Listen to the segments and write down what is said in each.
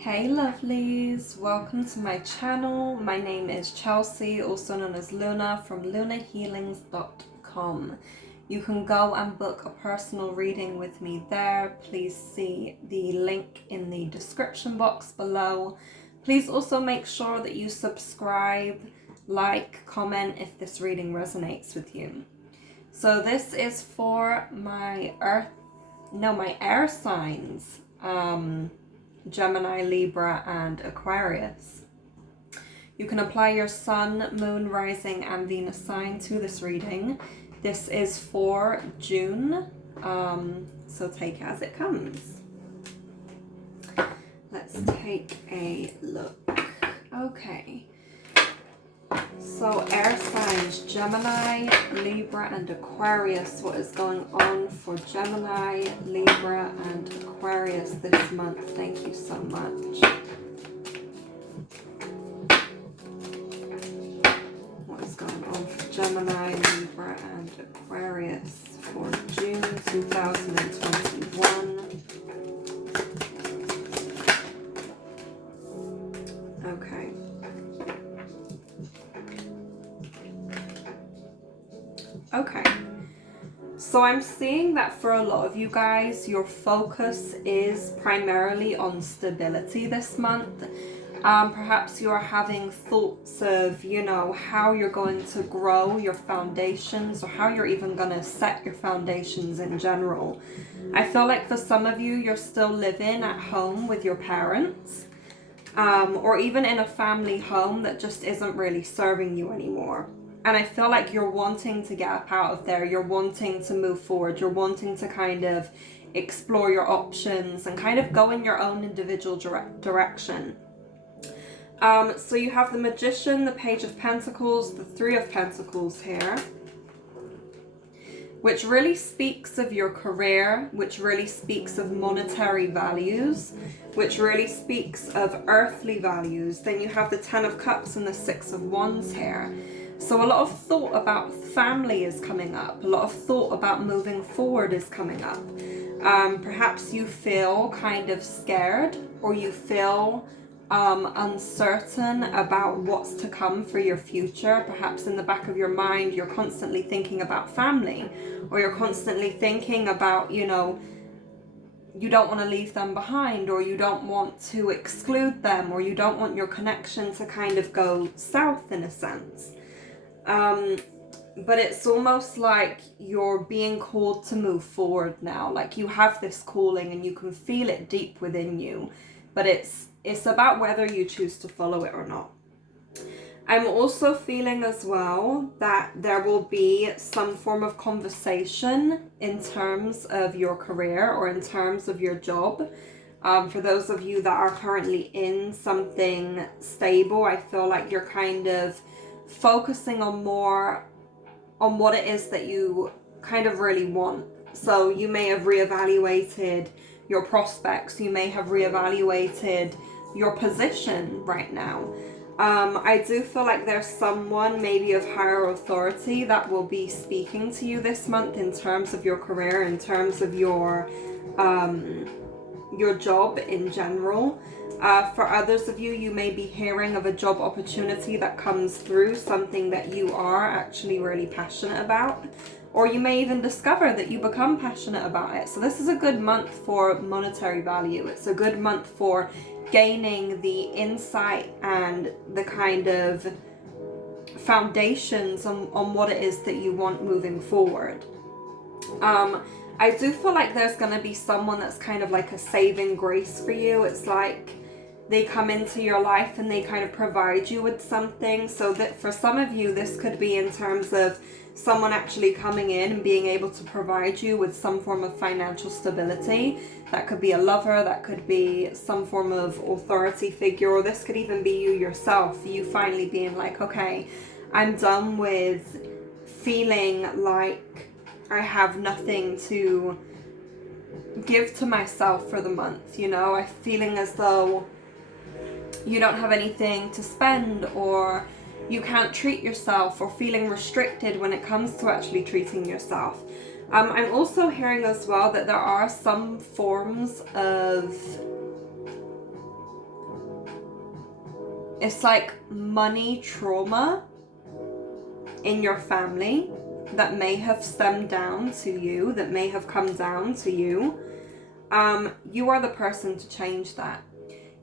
Hey lovelies, welcome to my channel. My name is Chelsea, also known as Luna from lunahealings.com. You can go and book a personal reading with me there. Please see the link in the description box below. Please also make sure that you subscribe, like, comment if this reading resonates with you. So this is for my air signs. Gemini, Libra and Aquarius. You can apply your sun, moon, rising and Venus sign to this reading. This is for June, so take it as it comes. Let's take a look. Okay, so air signs, Gemini, Libra and Aquarius. What is going on for Gemini, Libra and Aquarius this month? Thank you so much. What is going on for Gemini, Libra and Aquarius for June 2021? Okay. Okay, so I'm seeing that for a lot of you guys, your focus is primarily on stability this month. Perhaps you're having thoughts of, how you're going to grow your foundations or how you're even going to set your foundations in general. I feel like for some of you, you're still living at home with your parents, or even in a family home that just isn't really serving you anymore. And I feel like you're wanting to get up out of there. You're wanting to move forward. You're wanting to kind of explore your options and kind of go in your own individual direction. So you have the Magician, the Page of Pentacles, the Three of Pentacles here, which really speaks of your career, which really speaks of monetary values, which really speaks of earthly values. Then you have the Ten of Cups and the Six of Wands here. So a lot of thought about family is coming up. A lot of thought about moving forward is coming up. Perhaps you feel kind of scared, or you feel uncertain about what's to come for your future. Perhaps in the back of your mind, you're constantly thinking about family, or you're constantly thinking about, you don't want to leave them behind, or you don't want to exclude them, or you don't want your connection to kind of go south in a sense. But it's almost like you're being called to move forward now. Like you have this calling and you can feel it deep within you, but it's about whether you choose to follow it or not. I'm also feeling as well that there will be some form of conversation in terms of your career or in terms of your job. For those of you that are currently in something stable, I feel like you're kind of focusing on more on what it is that you kind of really want. So you may have reevaluated your prospects, you may have reevaluated your position right now. I do feel like there's someone maybe of higher authority that will be speaking to you this month in terms of your career, in terms of your job in general. For others of you, you may be hearing of a job opportunity that comes through, something that you are actually really passionate about, or you may even discover that you become passionate about it. So this is a good month for monetary value. It's a good month for gaining the insight and the kind of foundations on what it is that you want moving forward. I do feel like there's going to be someone that's kind of like a saving grace for you. It's like they come into your life and they kind of provide you with something. So that for some of you, this could be in terms of someone actually coming in and being able to provide you with some form of financial stability. That could be a lover, that could be some form of authority figure, or this could even be you yourself. You finally being like, okay, I'm done with feeling like I have nothing to give to myself for the month. I'm feeling as though you don't have anything to spend, or you can't treat yourself, or feeling restricted when it comes to actually treating yourself. I'm also hearing as well that there are some forms of it's like money trauma in your family that may have stemmed down to you, that may have come down to you. You are the person to change that.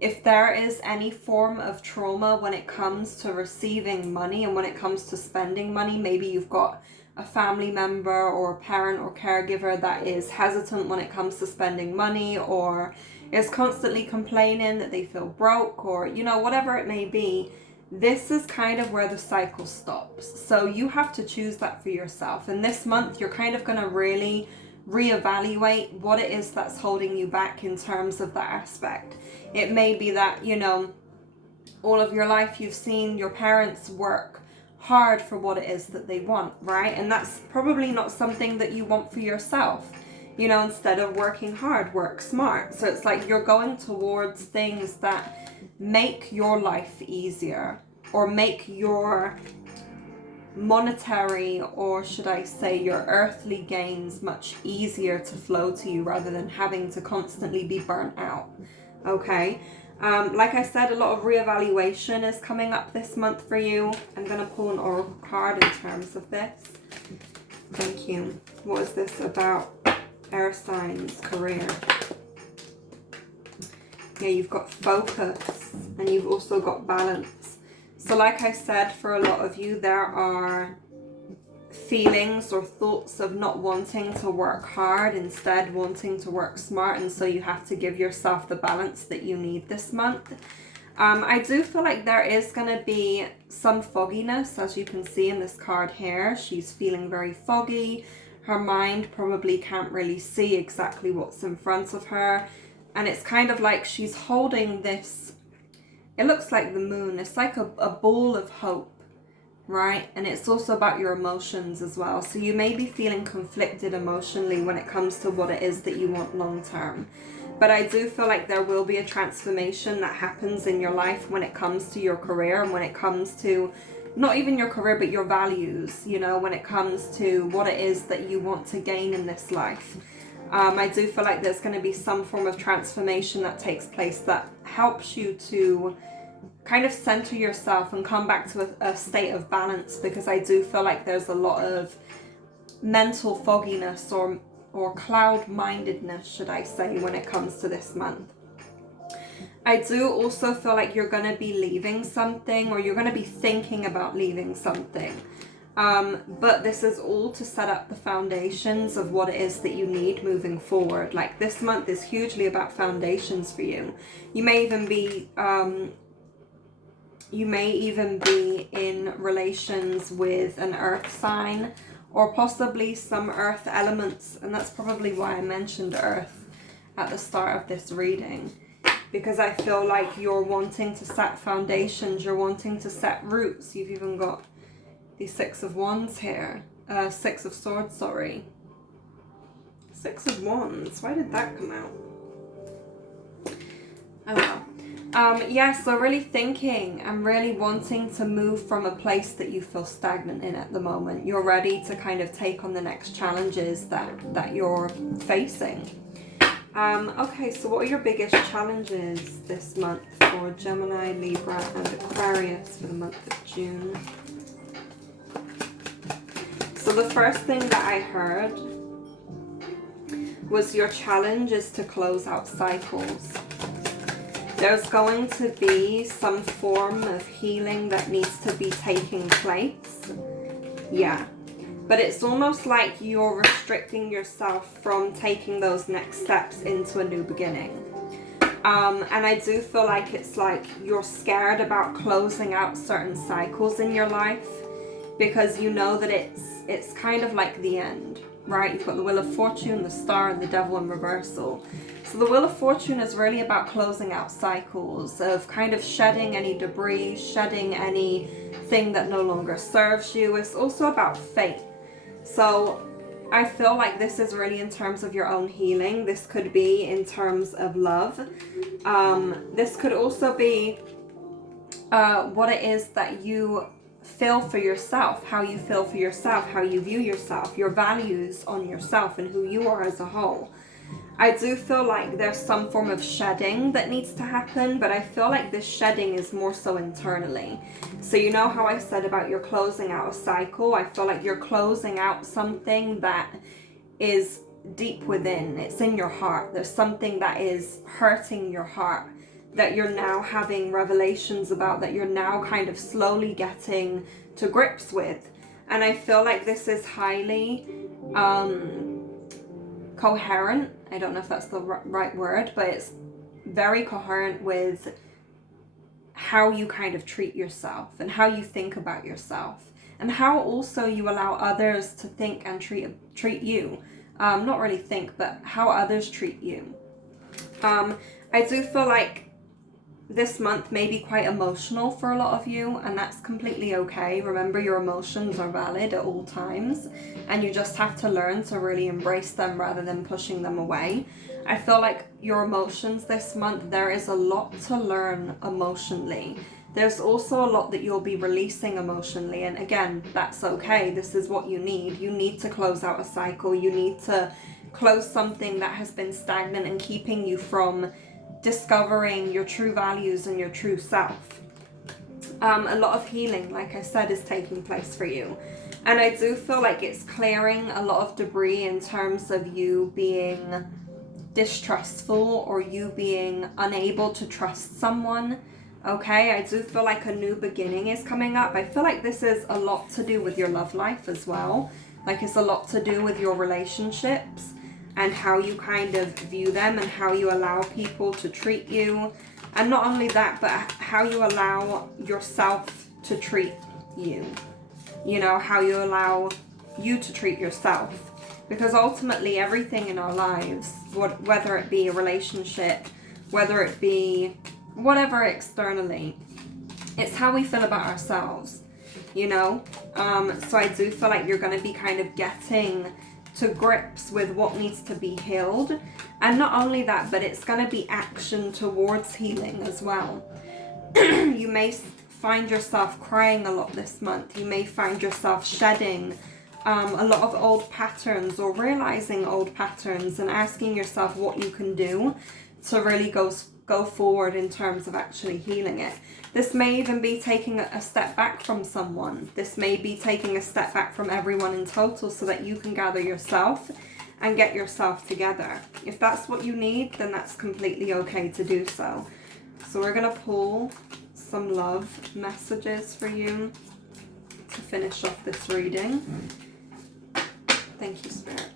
If there is any form of trauma when it comes to receiving money and when it comes to spending money, maybe you've got a family member or a parent or caregiver that is hesitant when it comes to spending money, or is constantly complaining that they feel broke, or, you know, whatever it may be, this is kind of where the cycle stops. So you have to choose that for yourself. And this month, you're kind of going to really reevaluate what it is that's holding you back in terms of that aspect. It may be that, you know, all of your life you've seen your parents work hard for what it is that they want, right? And that's probably not something that you want for yourself. You know, instead of working hard, work smart. So it's like you're going towards things that make your life easier, or make your monetary, or should I say your earthly gains, much easier to flow to you, rather than having to constantly be burnt out. Okay, like I said, a lot of reevaluation is coming up this month for you. I'm going to pull an oracle card in terms of this. Thank you. What is this about? Air signs, career. Yeah, you've got focus and you've also got balance. So like I said, for a lot of you, there are feelings or thoughts of not wanting to work hard, instead wanting to work smart, and so you have to give yourself the balance that you need this month. I do feel like there is going to be some fogginess, as you can see in this card here. She's feeling very foggy. Her mind probably can't really see exactly what's in front of her, and it's kind of like she's holding this, it looks like the moon, it's like a ball of hope, right? And it's also about your emotions as well. So you may be feeling conflicted emotionally when it comes to what it is that you want long term. But I do feel like there will be a transformation that happens in your life when it comes to your career, and when it comes to not even your career, but your values, you know, when it comes to what it is that you want to gain in this life. I do feel like there's going to be some form of transformation that takes place that helps you to kind of center yourself and come back to a state of balance, because I do feel like there's a lot of mental fogginess or cloud-mindedness, should I say, when it comes to this month. I do also feel like you're going to be leaving something, or you're going to be thinking about leaving something. But this is all to set up the foundations of what it is that you need moving forward. Like, this month is hugely about foundations for you. You may even be in relations with an earth sign, or possibly some earth elements, and that's probably why I mentioned earth at the start of this reading. Because I feel like you're wanting to set foundations, you're wanting to set roots. You've even got the Six of Wands here. Six of Swords, sorry. Six of Wands. Why did that come out? Oh well. Yeah, so really thinking and really wanting to move from a place that you feel stagnant in at the moment. You're ready to kind of take on the next challenges that you're facing. Okay, so what are your biggest challenges this month for Gemini, Libra and Aquarius for the month of June? So the first thing that I heard was your challenge is to close out cycles. There's going to be some form of healing that needs to be taking place. Yeah. But it's almost like you're restricting yourself from taking those next steps into a new beginning. And I do feel like it's like you're scared about closing out certain cycles in your life, because you know that it's kind of like the end, right? You've got the Wheel of Fortune, the Star, and the Devil in reversal. So the Wheel of Fortune is really about closing out cycles, of kind of shedding any debris, shedding anything that no longer serves you. It's also about fate. So I feel like this is really in terms of your own healing. This could be in terms of love. This could also be what it is that you feel for yourself, how you feel for yourself, how you view yourself, your values on yourself and who you are as a whole. I do feel like there's some form of shedding that needs to happen, but I feel like this shedding is more so internally. So you know how I said about you're closing out a cycle? I feel like you're closing out something that is deep within. It's in your heart. There's something that is hurting your heart that you're now having revelations about, that you're now kind of slowly getting to grips with. And I feel like this is highly coherent. I don't know if that's the right word, but it's very coherent with how you kind of treat yourself and how you think about yourself, and how also you allow others to think and treat you. Not really think, but how others treat you. I do feel like this month may be quite emotional for a lot of you, and that's completely okay. Remember, your emotions are valid at all times, and you just have to learn to really embrace them rather than pushing them away. I feel like your emotions this month, there is a lot to learn emotionally. There's also a lot that you'll be releasing emotionally, and again, that's okay. This is what you need. You need to close out a cycle. You need to close something that has been stagnant and keeping you from discovering your true values and your true self. A lot of healing, like I said, is taking place for you. And I do feel like it's clearing a lot of debris in terms of you being distrustful or you being unable to trust someone. Okay, I do feel like a new beginning is coming up. I feel like this is a lot to do with your love life as well. Like it's a lot to do with your relationships and how you kind of view them and how you allow people to treat you. And not only that, but how you allow yourself to treat you. You know, how you allow you to treat yourself. Because ultimately everything in our lives, whether it be a relationship, whether it be whatever externally, it's how we feel about ourselves, you know? So I do feel like you're going to be kind of getting to grips with what needs to be healed. And not only that, but it's going to be action towards healing as well. You may find yourself crying a lot this month. You may find yourself shedding a lot of old patterns, or realizing old patterns and asking yourself what you can do to really go forward in terms of actually healing it. This may even be taking a step back from someone. This may be taking a step back from everyone in total so that you can gather yourself and get yourself together. If that's what you need, then that's completely okay to do so. So we're going to pull some love messages for you to finish off this reading. Thank you, Spirit.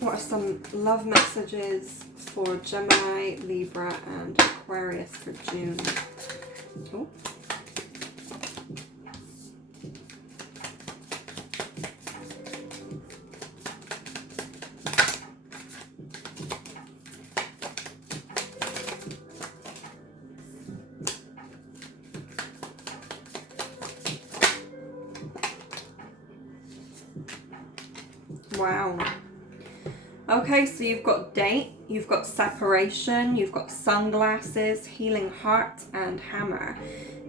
What are some love messages for Gemini, Libra, and Aquarius for June? Oh. Wow. Okay, so you've got date, you've got separation, you've got sunglasses, healing heart, and hammer.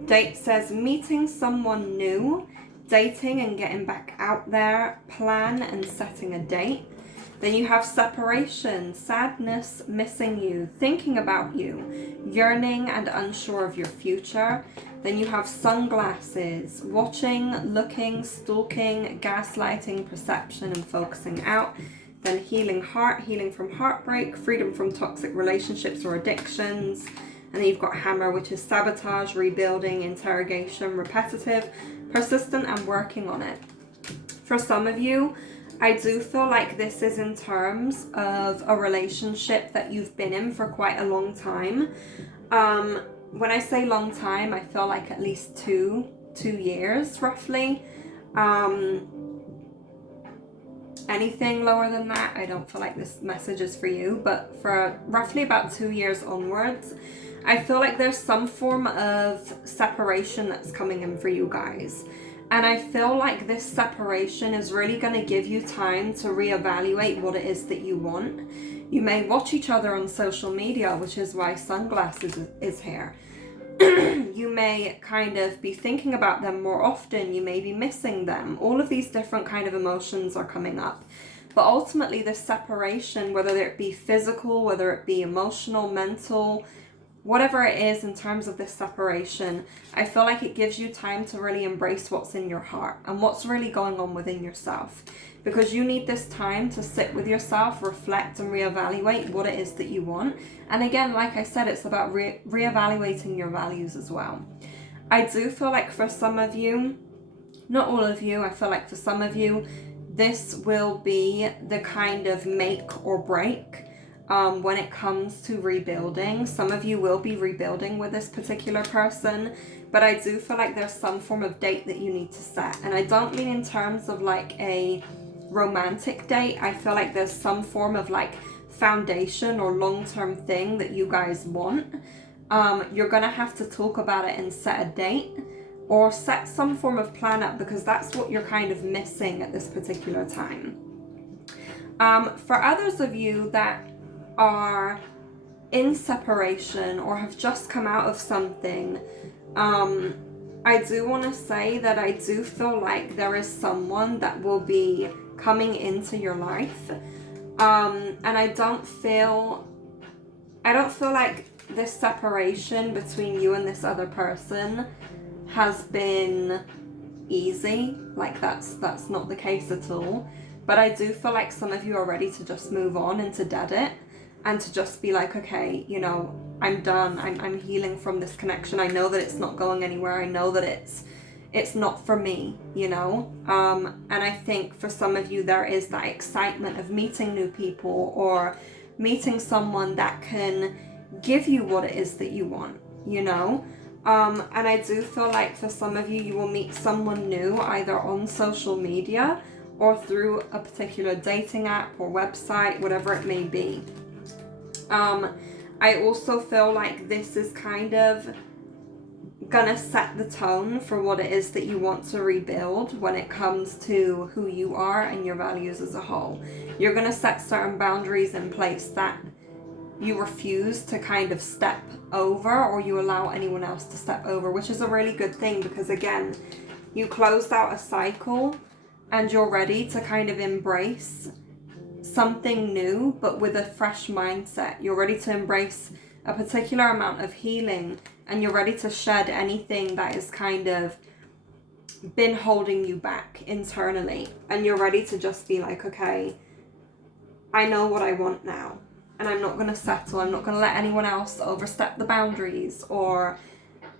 Date says meeting someone new, dating and getting back out there, plan and setting a date. Then you have separation, sadness, missing you, thinking about you, yearning and unsure of your future. Then you have sunglasses, watching, looking, stalking, gaslighting, perception, and focusing out. Then healing heart, healing from heartbreak, freedom from toxic relationships or addictions. And then you've got hammer, which is sabotage, rebuilding, interrogation, repetitive, persistent, and working on it. For some of you, I do feel like this is in terms of a relationship that you've been in for quite a long time. When I say long time, I feel like at least two years roughly. Anything lower than that, I don't feel like this message is for you. But for roughly about 2 years onwards, I feel like there's some form of separation that's coming in for you guys. And I feel like this separation is really going to give you time to reevaluate what it is that you want. You may watch each other on social media, which is why sunglasses is here. You may kind of be thinking about them more often. You may be missing them. All of these different kind of emotions are coming up. But ultimately, this separation, whether it be physical, whether it be emotional, mental, whatever it is in terms of this separation, I feel like it gives you time to really embrace what's in your heart and what's really going on within yourself. Because you need this time to sit with yourself, reflect and reevaluate what it is that you want. And again, like I said, it's about reevaluating your values as well. I do feel like for some of you, not all of you, I feel like for some of you, this will be the kind of make or break when it comes to rebuilding. Some of you will be rebuilding with this particular person, but I do feel like there's some form of date that you need to set. And I don't mean in terms of like a romantic date. I feel like there's some form of like foundation or long-term thing that you guys want. You're gonna have to talk about it and set a date or set some form of plan up, because that's what you're kind of missing at this particular time. For others of you that are in separation or have just come out of something, I do want to say that I do feel like there is someone that will be coming into your life, and I don't feel like this separation between you and this other person has been easy. Like that's not the case at all. But I do feel like some of you are ready to just move on and to dead it, and to just be like, okay, you know, I'm done. I'm healing from this connection. I know that it's not going anywhere. I know that it's not for me, you know. And I think for some of you there is that excitement of meeting new people or meeting someone that can give you what it is that you want, you know. And I do feel like for some of you, you will meet someone new either on social media or through a particular dating app or website, whatever it may be. I also feel like this is kind of gonna set the tone for what it is that you want to rebuild when it comes to who you are and your values as a whole. You're gonna set certain boundaries in place that you refuse to kind of step over, or you allow anyone else to step over, which is a really good thing, because again, you closed out a cycle and you're ready to kind of embrace something new, but with a fresh mindset. You're ready to embrace a particular amount of healing, and you're ready to shed anything that is kind of been holding you back internally, and you're ready to just be like, okay, I know what I want now, and I'm not going to settle. I'm not going to let anyone else overstep the boundaries or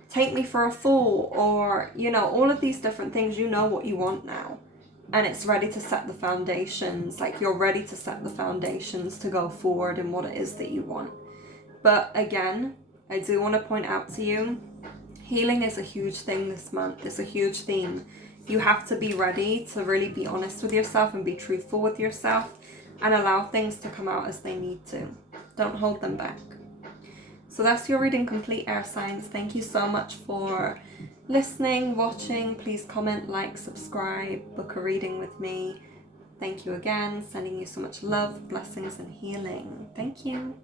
take me for a fool, or, you know, all of these different things. You know what you want now, and it's ready to set the foundations. Like, you're ready to set the foundations to go forward in what it is that you want. But again, I do want to point out to you, healing is a huge thing this month. It's a huge theme. You have to be ready to really be honest with yourself and be truthful with yourself, and allow things to come out as they need to. Don't hold them back. So that's your reading complete, air signs. Thank you so much for listening, watching. Please comment, like, subscribe, book a reading with me. Thank you again. Sending you so much love, blessings, and healing. Thank you.